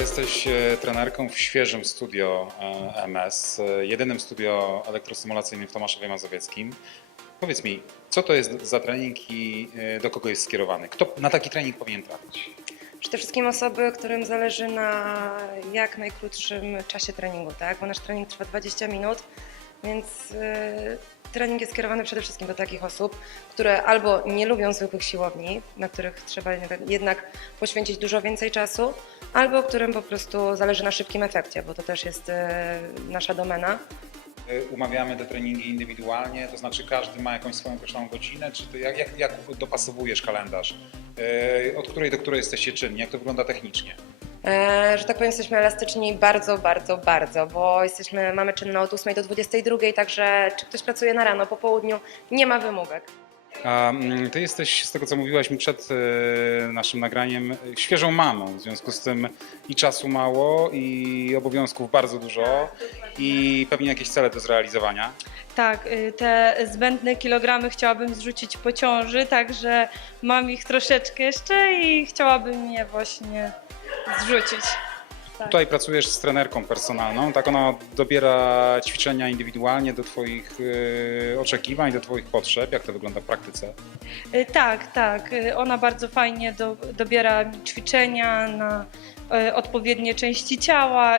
Jesteś e, trenerką w świeżym studio e, MS, e, jedynym studio elektrostymulacyjnym w Tomaszowie Mazowieckim. Powiedz mi, co to jest za trening i do kogo jest skierowany? Kto na taki trening powinien trafić? Przede wszystkim osoby, którym zależy na jak najkrótszym czasie treningu, tak? Bo nasz trening trwa 20 minut, więc y, trening jest skierowany przede wszystkim do takich osób, które albo nie lubią zwykłych siłowni, na których trzeba jednak- poświęcić dużo więcej czasu, albo którym po prostu zależy na szybkim efekcie, bo to też jest y, nasza domena. Umawiamy te treningi indywidualnie, to znaczy każdy ma jakąś swoją określoną godzinę, czy ty jak, jak, jak dopasowujesz kalendarz? E, Od której do której jesteście czynni? Jak to wygląda technicznie? E, że tak powiem, jesteśmy elastyczni bardzo, bardzo, bardzo, bo jesteśmy, mamy czynno od 8 do 22, także czy ktoś pracuje na rano, po południu, nie ma wymówek. A mm, ty jesteś, z tego co mówiłaś mi przed e, naszym nagraniem, świeżą mamą, w związku z tym i czasu mało, i obowiązków bardzo dużo, i pewnie jakieś cele do zrealizowania. Tak, y, te zbędne kilogramy chciałabym zrzucić po ciąży, także mam ich troszeczkę jeszcze i chciałabym je właśnie zrzucić. Tak. Tutaj pracujesz z trenerką personalną, tak ona dobiera ćwiczenia indywidualnie do Twoich e, oczekiwań, do Twoich potrzeb. Jak to wygląda w praktyce? Y, Tak, tak. y, Ona bardzo fajnie do, dobiera mi ćwiczenia na y, odpowiednie części ciała.